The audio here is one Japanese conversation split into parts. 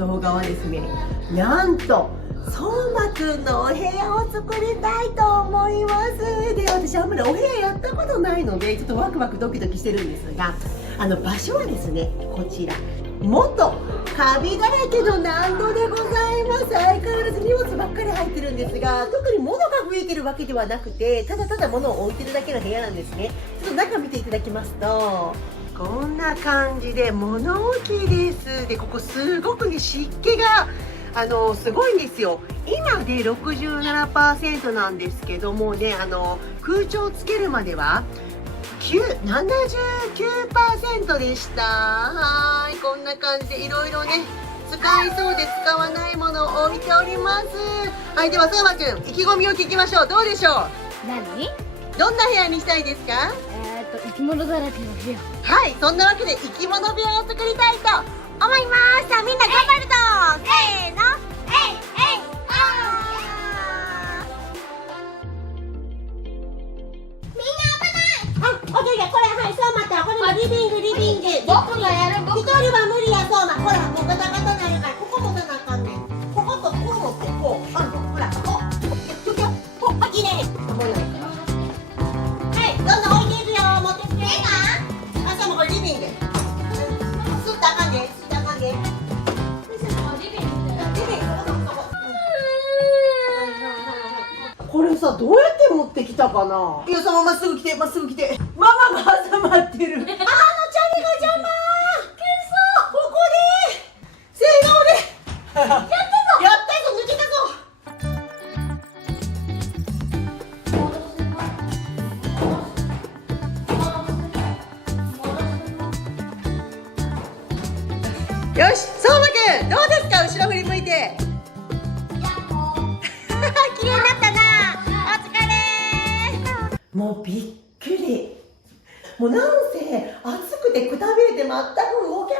動画はですね、なんとそうまくんのお部屋を作りたいと思います。で、私あんまりお部屋やったことないのでちょっとワクワクドキドキしてるんですが、場所はですね、こちら元カビだらけの納戸でございます。相変わらず荷物ばっかり入ってるんですが、特に物が増えてるわけではなくて、ただただ物を置いてるだけの部屋なんですね。ちょっと中見ていただきますと、こんな感じで物置です。で、ここすごくね、湿気がすごいんですよ。今で 67% なんですけどもね、空調つけるまでは79% でした。はい、こんな感じでいろいろね、使いそうで使わないものを置いております。はい、ではそうまくん、意気込みを聞きましょう。どうでしょう。何？どんな部屋にしたいですか？生き物だらけの部屋。はい、そんなわけで生き物部屋を作りたいと思います。さあ、みんな頑張ると、せーの、オッケー、これ、はい、そうまた、これもリビング。僕がやる。一人は無理や、そうま、ほら、もうガタガタなるから、ここ持たなあかんねん。こことこう持って、こう、ほら、こう、こう、いいね。はい、どんどん置いていくよ、持ってきて。あ、そう、もうこれリビング。吸ったらあかんで、これさ、どうやって持ってきたかな。いや、そのまままっすぐ来て、ママが挟まってる。チャリが邪魔。ここでせーのでやったぞ、抜けたぞ。よし、そうまくん、どうですか、後ろ振り向いて。綺麗になったな。お疲れ。もうびっくり。もうなんせ暑くてくたびれて全く動けませんで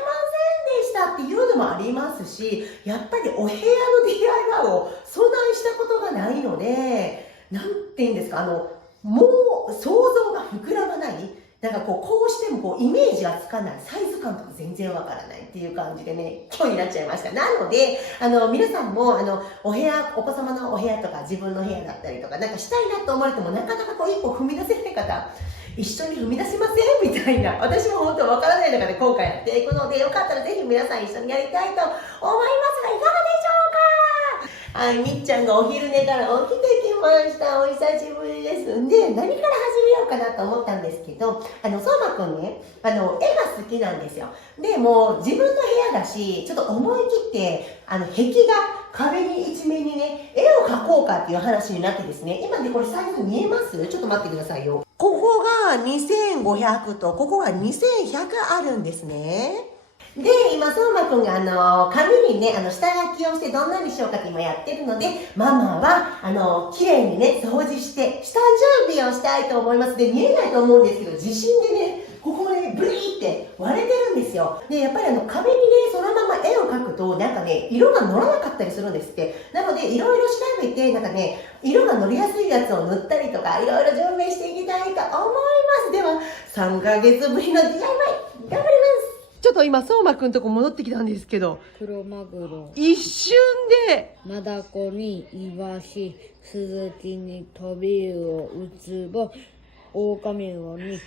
したっていうのもありますし、やっぱりお部屋の DIY を相談したことがないので、なんていうんですか、もう想像が膨らまない。なんかこうしてもイメージがつかない、サイズ感とか全然わからないっていう感じでね、今日になっちゃいました。なので、皆さんも、お部屋、お子様のお部屋とか自分の部屋だったりとか、なんかしたいなと思われてもなかなか一歩踏み出せない方、一緒に踏み出せませんみたいな、私も本当わからない中で今回やっていくので、よかったらぜひ皆さん一緒にやりたいと思いますが、いかがでしょうか。はい、みっちゃんがお昼寝から起きてきました。お久しぶりです。で、何から始めようかなと思ったんですけど、相馬くんね、絵が好きなんですよ。で、もう自分の部屋だし、ちょっと思い切って、壁画、壁に一面にね、絵を描こうかっていう話になってですね、今ね、これサイズ見えます？ちょっと待ってくださいよ。ここが2500と、ここが2100あるんですね。で、今、相馬くんが紙にね、下書きをしてどんなにしようかって今やってるので、ママは、綺麗にね、掃除して、下準備をしたいと思います。で、見えないと思うんですけど、地震でね、ここね、ブリーって割れてるんですよ。で、やっぱり壁にね、そのまま絵を描くと、なんかね、色が乗らなかったりするんですって。なので、いろいろ調べて、なんかね、色が乗りやすいやつを塗ったりとか、いろいろ準備していきたいと思います。では、3ヶ月ぶりの DIY、頑張ります。ちょっと今、相馬くんとこ戻ってきたんですけど、クロマグロ、一瞬で、マダコにイワシ、スズキにトビウオ、ウツボ、オオカミウオに、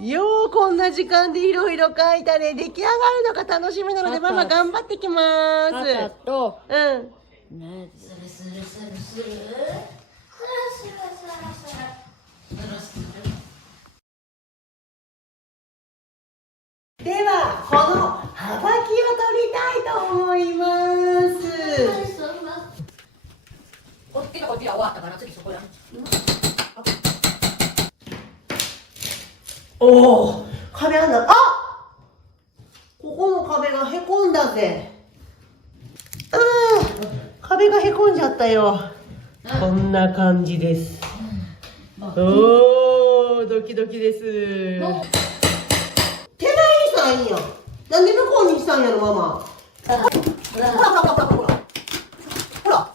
ようこんな時間でいろいろ描いたね。出来上がるのが楽しみなので、ママ頑張ってきま赤す。と、うん。スルスルスルスル、スルスルスルスルスルスル。では、この葉巻を取りたいと思います。こっちが終わったから次そこや。おお、壁あんだ。あ、ここの壁がへこんだぜ。壁がへこんじゃったよ。こんな感じです。おお、ドキドキです。手前にしたらいいんや。なんで向こうにしたんやろ、ママ。ほら。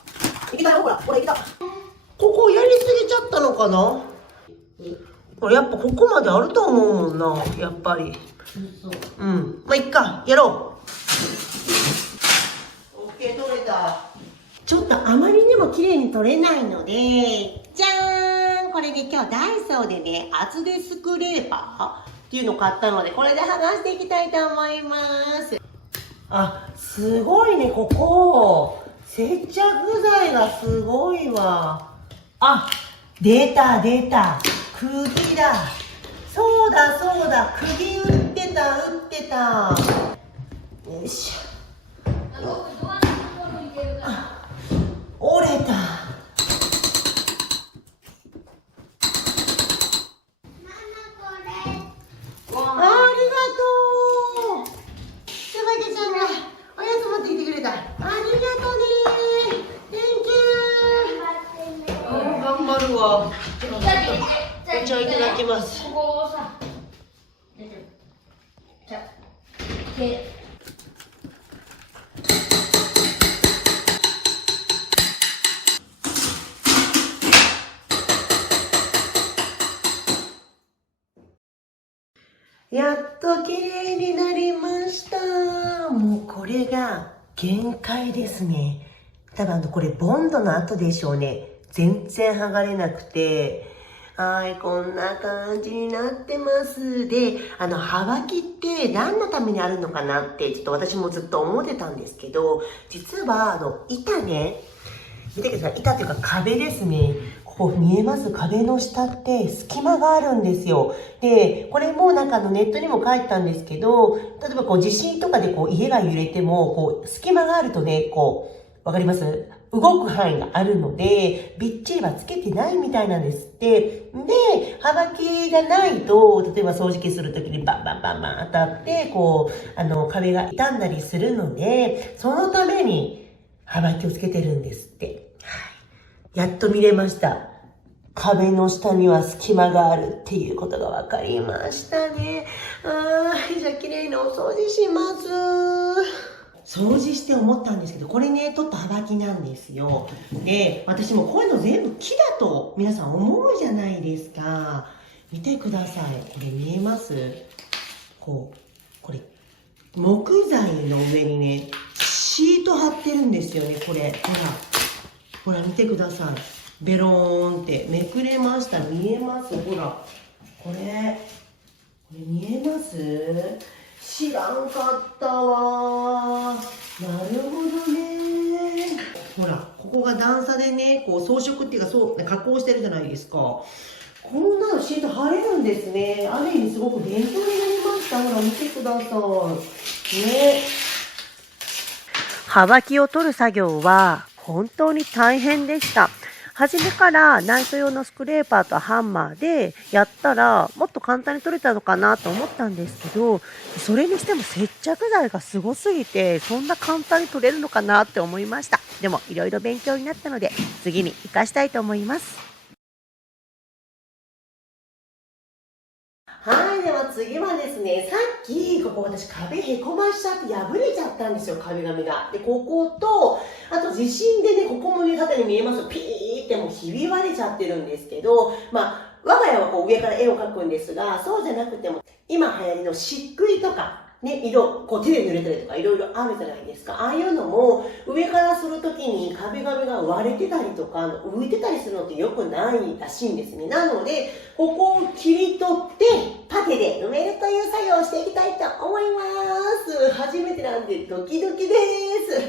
いけたよ、ほら、いけた。ここやりすぎちゃったのかな。これやっぱここまであると思うもんな、やっぱり。うん。まあ、いっか、やろう。あまりにも綺麗に取れないので、じゃーん、これね、今日ダイソーでね、厚手スクレーパーっていうのを買ったので、これで剥がしていきたいと思います。あ、すごいね、ここ。接着剤がすごいわ。あ、出た。釘だ。そうだ。釘打ってた。よいしょ。折れた。ありがとう。すばけちゃんがおやつ持ってきてくれた。ありがとうね。Thank you。頑張るわ。じゃあいただきます。やっと綺麗になりました。もうこれが限界ですね。多分これボンドの後でしょうね。全然剥がれなくて。はい、こんな感じになってます。で、はばきって何のためにあるのかなって、ちょっと私もずっと思ってたんですけど、実は板ね、見てください。板というか壁ですね。ここ見えます？壁の下って隙間があるんですよ。で、これもなんかネットにも書いたんですけど、例えば地震とかで家が揺れても、隙間があるとね、わかります？動く範囲があるので、びっちりはつけてないみたいなんですって。で、はばきがないと、例えば掃除機するときにバン当たって、壁が傷んだりするので、そのためにはばきをつけてるんですって。やっと見れました。壁の下には隙間があるっていうことが分かりましたね。じゃあ綺麗にお掃除します。掃除して思ったんですけど、これね、取ったはばきなんですよ。で、私もこういうの全部木だと皆さん思うじゃないですか。見てください。これ見えます？これ、木材の上にね、シート貼ってるんですよね、これ。ほら見てください。ベローンってめくれました。見えます？ほら。これ見えます？知らんかったわ。なるほどね。ほら、ここが段差でね、装飾っていうか加工してるじゃないですか。こんなのシート貼れるんですね。ある意味すごく勉強になりました。ほら見てください。ね。はばきを取る作業は本当に大変でした。初めからナイト用のスクレーパーとハンマーでやったらもっと簡単に取れたのかなと思ったんですけど、それにしても接着剤がすごすぎてそんな簡単に取れるのかなって思いました。でもいろいろ勉強になったので次に活かしたいと思います。はい、では次はですね、さっきここ私壁へこましちゃって破れちゃったんですよ、壁紙が。で、ここと、あと地震でね、ここもね、縦に見えますピーってもうひび割れちゃってるんですけど、我が家は上から絵を描くんですが、そうじゃなくても、今流行りの漆喰とか、ね、色、手で濡れたりとかいろいろあるじゃないですか。ああいうのも、上からするときに壁紙が割れてたりとか、浮いてたりするのって良くないらしいんですね。なので、ここを切り取って、パテで埋めるという作業をしていきたいと思います。初めてなんでドキドキです。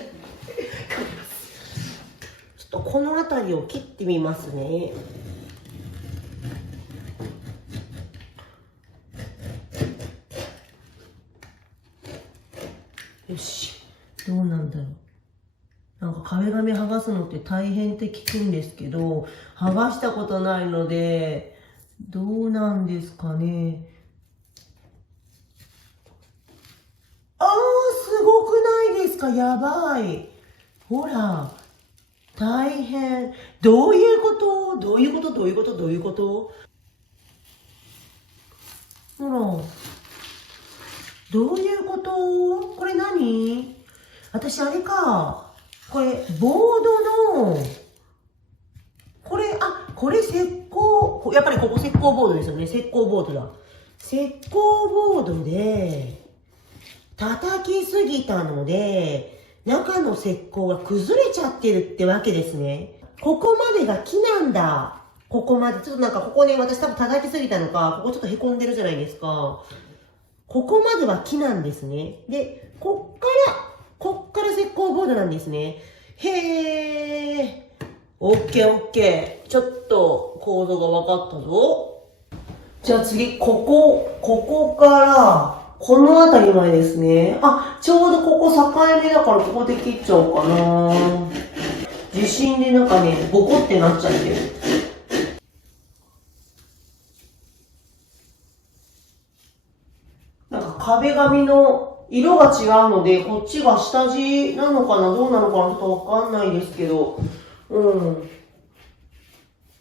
ちょっとこの辺りを切ってみますね。よし、どうなんだろう。なんか壁紙剥がすのって大変って聞くんですけど、剥がしたことないので、どうなんですかね。すごくないですか？やばい。ほら、大変。どういうこと？ほら。どういうこと？これ何？私あれか。これ、ボードの、これ石膏、やっぱりここ石膏ボードですよね。石膏ボードだ。石膏ボードで、叩きすぎたので、中の石膏が崩れちゃってるってわけですね。ここまでが木なんだ。ここまで。ちょっとなんかここね、私多分叩きすぎたのか、ここちょっと凹んでるじゃないですか。ここまでは木なんですね。で、こっから石膏ボードなんですね。へー。オッケーオッケー。ちょっと構造が分かったぞ。じゃあ次、ここから、この辺りまでですね。あ、ちょうどここ境目だからここで切っちゃおうかな。地震でなんかね、ボコってなっちゃってる。なんか壁紙の色が違うので、こっちが下地なのかな、どうなのかな、ちょっとわかんないですけど、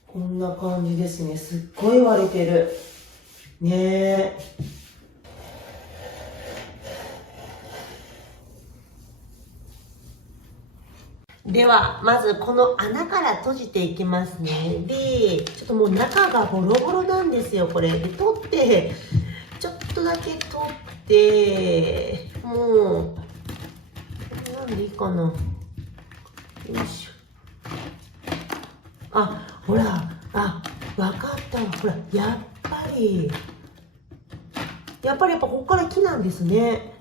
こんな感じですね。すっごい割れてる。ねえ。では、まずこの穴から閉じていきますね。で、ちょっともう中がボロボロなんですよ、これ。で、取って、ちょっとだけ取って、もう、こんなんでいいかな。よいしょ。あ、ほら、わかったわ。ほら、やっぱりここから木なんですね。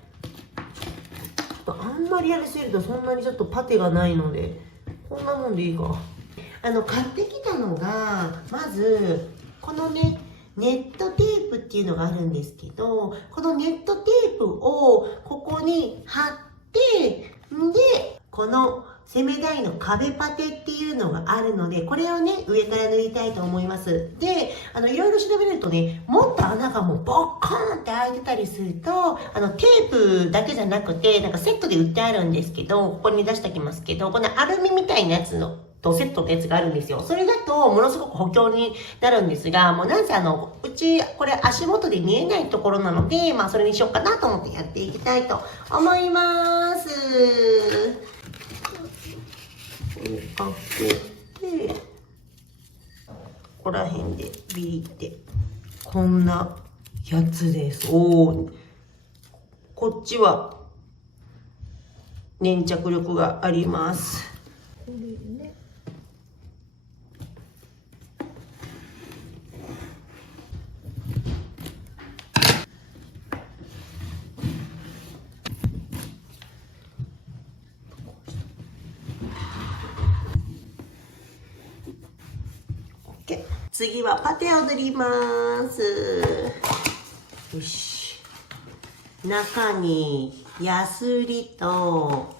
あんまりやりすぎるとそんなにちょっとパテがないので、こんなもんでいいか。買ってきたのが、まず、このね、ネットテープっていうのがあるんですけど、このネットテープをここに貼って、で、このセメダイの壁パテっていうのがあるので、これをね、上から塗りたいと思います。で、いろいろ調べるとね、もっと穴がもうボッコーンって開いてたりすると、テープだけじゃなくて、なんかセットで売ってあるんですけど、ここに出しておきますけど、このアルミみたいなやつの、とセットのやつがあるんですよ。それだとものすごく補強になるんですが、もうなんせうちこれ足元で見えないところなので、まあそれにしようかなと思ってやっていきたいと思います。開けて、ここら辺でビーって、こんなやつです。こっちは粘着力があります。これね。次はパテを塗ります。よし。中にヤスリと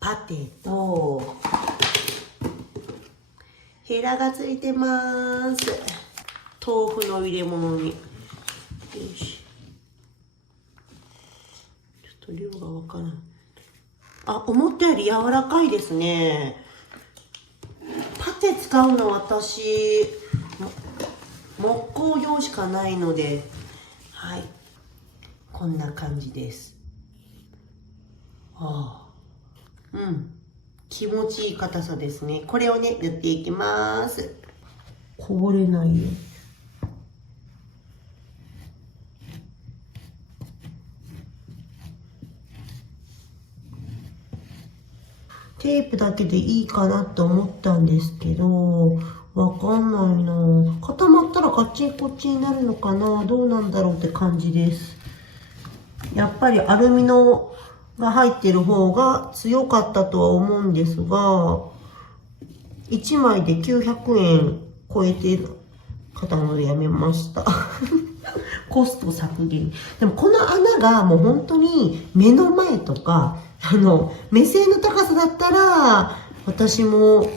パテとヘラがついてます。豆腐の入れ物に。よし。ちょっと量がわからん。思ったより柔らかいですね。パテ使うの私木工用しかないので、はい、こんな感じです。気持ちいい硬さですね。これをね塗っていきます。こぼれないように。テープだけでいいかなと思ったんですけど、わかんないな。固まったらカッチンコッチンになるのかな、どうなんだろうって感じです。やっぱりアルミのが入ってる方が強かったとは思うんですが、1枚で900円超えてたのでやめました。コスト削減。でもこの穴がもう本当に目の前とか、目線の高さだったら、私も、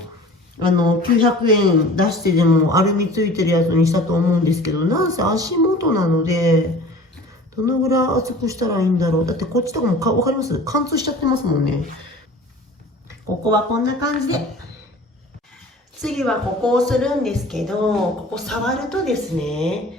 900円出してでもアルミついてるやつにしたと思うんですけど、なんせ足元なので、どのぐらい厚くしたらいいんだろう。だってこっちとかもわかります？貫通しちゃってますもんね。ここはこんな感じで。次はここをするんですけど、ここ触るとですね、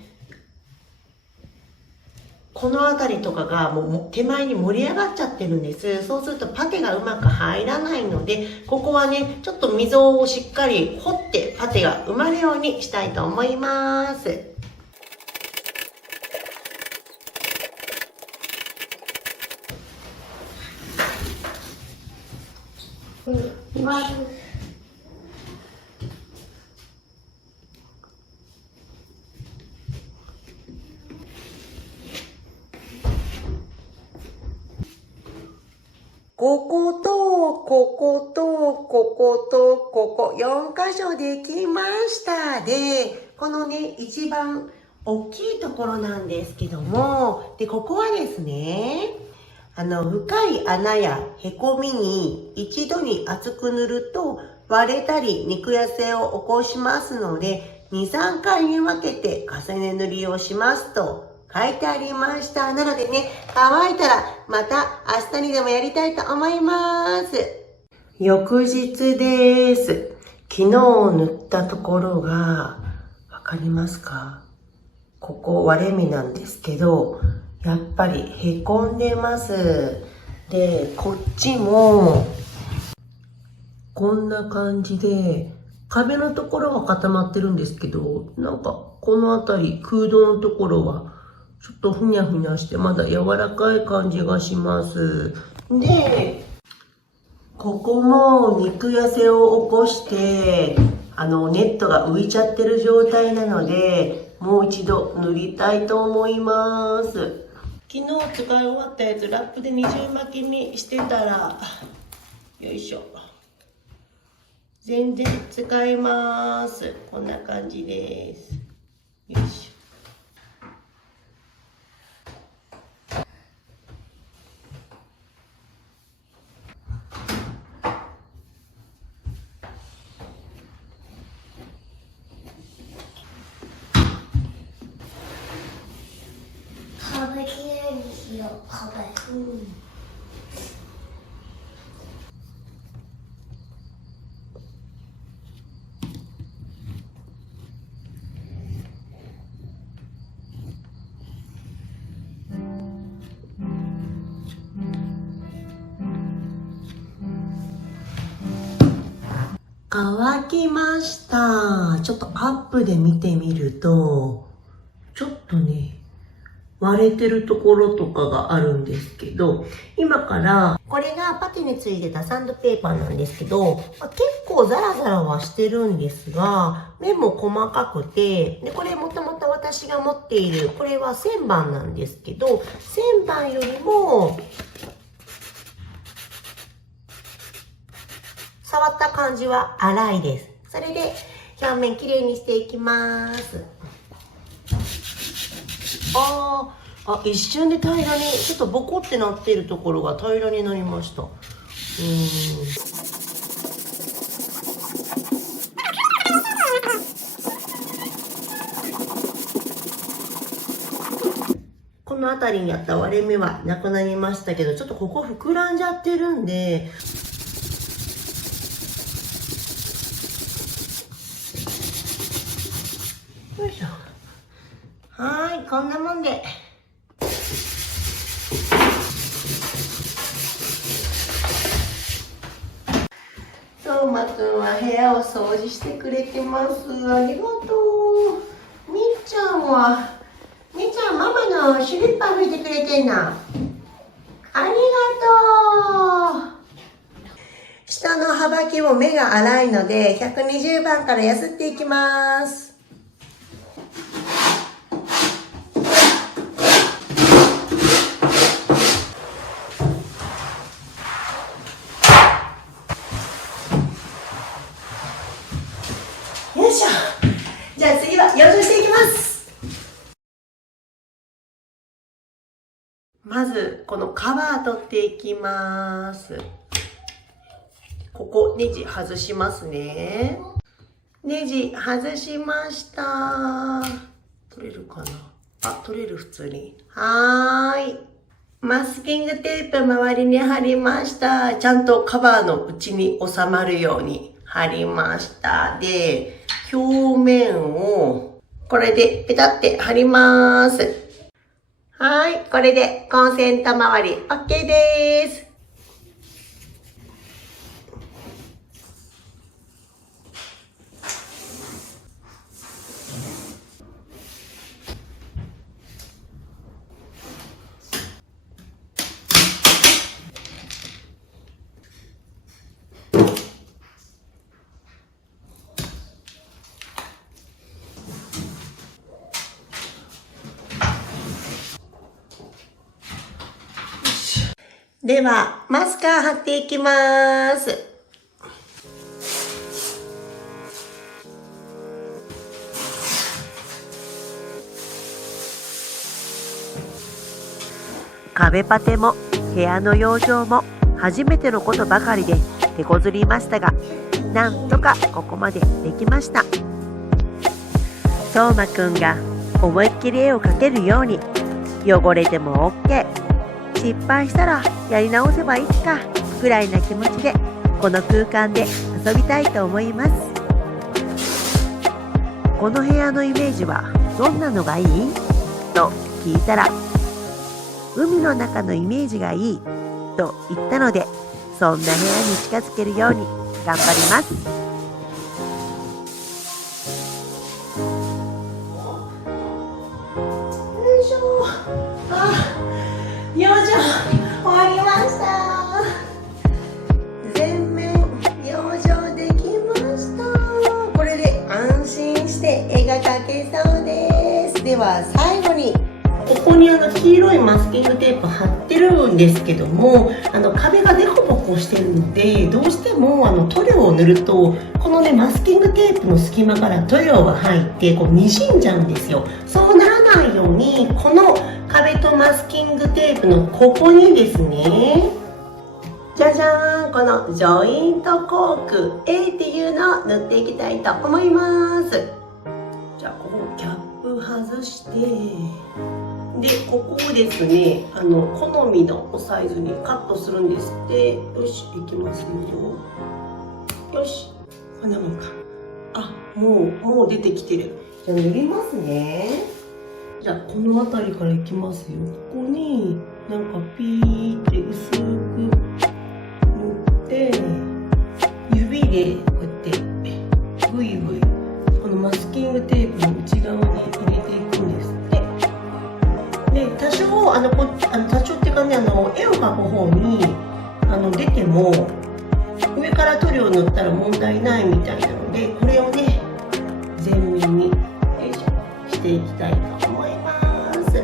この辺りとかがもう手前に盛り上がっちゃってるんです。そうするとパテがうまく入らないので、ここはね、ちょっと溝をしっかり掘ってパテが埋まるようにしたいと思います。ここと、ここと、ここと、ここ、4箇所できました。で、このね、一番大きいところなんですけども、で、ここはですね、深い穴やへこみに一度に厚く塗ると割れたり肉痩せを起こしますので、2、3回に分けて重ね塗りをしますと書いてありました。なのでね、乾いたらまた明日にでもやりたいと思います。翌日です。昨日塗ったところが、わかりますか？ここ割れ目なんですけど、やっぱりへこんでます。で、こっちも、こんな感じで、壁のところは固まってるんですけど、なんかこのあたり空洞のところはちょっとふにゃふにゃしてまだ柔らかい感じがします。で、ここも肉痩せを起こして、ネットが浮いちゃってる状態なので、もう一度塗りたいと思います。昨日使い終わったやつラップで二重巻きにしてたら、よいしょ。全然使えます。こんな感じです。よいしょ。壁きれいにしよう、壁。乾きました。ちょっとアップで見てみると、ちょっとね、割れてるところとかがあるんですけど、今から、これがパテについてたサンドペーパーなんですけど、結構ザラザラはしてるんですが、面も細かくて、で、これもともと私が持っている、これは1000番なんですけど、1000番よりも、触った感じは粗いです。それで表面きれいにしていきます。一瞬で平らに、ちょっとボコってなっているところが平らになりました。この辺りにあった割れ目はなくなりましたけど、ちょっとここ膨らんじゃってるんで、よいしょ。こんなもんで。そうまくんは部屋を掃除してくれてます。ありがとう。みっちゃんママのシュリッパ拭いてくれてんの。ありがとう。下の幅きも目が粗いので、120番からやすっていきます。よいしょ。じゃあ次は養生していきます。まずこのカバー取っていきます。ここネジ外しますね。ネジ外しました。取れるかな？取れる普通に。はーい。マスキングテープ周りに貼りました。ちゃんとカバーの内に収まるように貼りました。で、表面をこれでペタって貼ります。はい。これでコンセント周り OK です。では、マスカー貼っていきます。壁パテも部屋の養生も初めてのことばかりで手こずりましたが、なんとかここまでできました。そうまくんが思いっきり絵を描けるように、汚れても OK、 失敗したらやり直せばいいかぐらいな気持ちでこの空間で遊びたいと思います。この部屋のイメージはどんなのがいい？と聞いたら、海の中のイメージがいいと言ったので、そんな部屋に近づけるように頑張ります。よいしょ。養生終わりました。全面養生できました。これで安心して絵が描けそうです。では最後に、ここに黄色いマスキングテープ貼ってるんですけども、壁がデコボコしてるので、どうしても塗料を塗るとこのねマスキングテープの隙間から塗料が入ってこう滲んじゃうんですよ。そうならないように、この壁とマスキングテープのここにですね、じゃじゃーん、このジョイントコーク A っていうのを塗っていきたいと思います。じゃあここキャップ外して、でここをですね好みのサイズにカットするんですって。よし、いきますよ。よし、こんなもんか。もう出てきてる。じゃあ塗りますね。じゃあこの辺りからいきますよ。ここになんかピーって薄く塗って、指でこうやってグイグイこのマスキングテープの内側に入れていくんですって。で多少多少っていうかね、絵を描く方に出ても上から塗料塗ったら問題ないみたいなので、これをね全面にしていきたいと思います。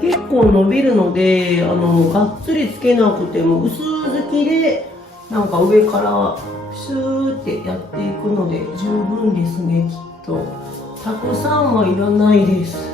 結構伸びるのでがっつりつけなくても薄付きでなんか上からスーってやっていくので十分ですね。きっとたくさんはいらないです。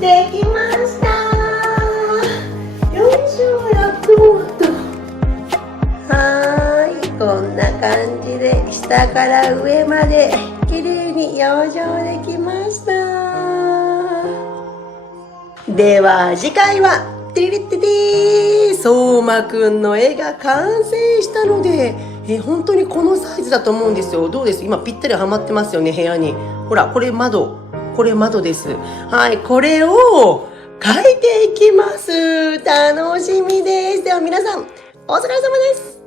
できました。よいしょ、やっとこんな感じで下から上まで綺麗に養生できました。では次回はてれっててー、そうまくんの絵が完成したので、本当にこのサイズだと思うんですよ。どうです？今ぴったりはまってますよね、部屋に。ほら、これ窓です。はい、これを描いていきます。楽しみです。では皆さん、お疲れ様です。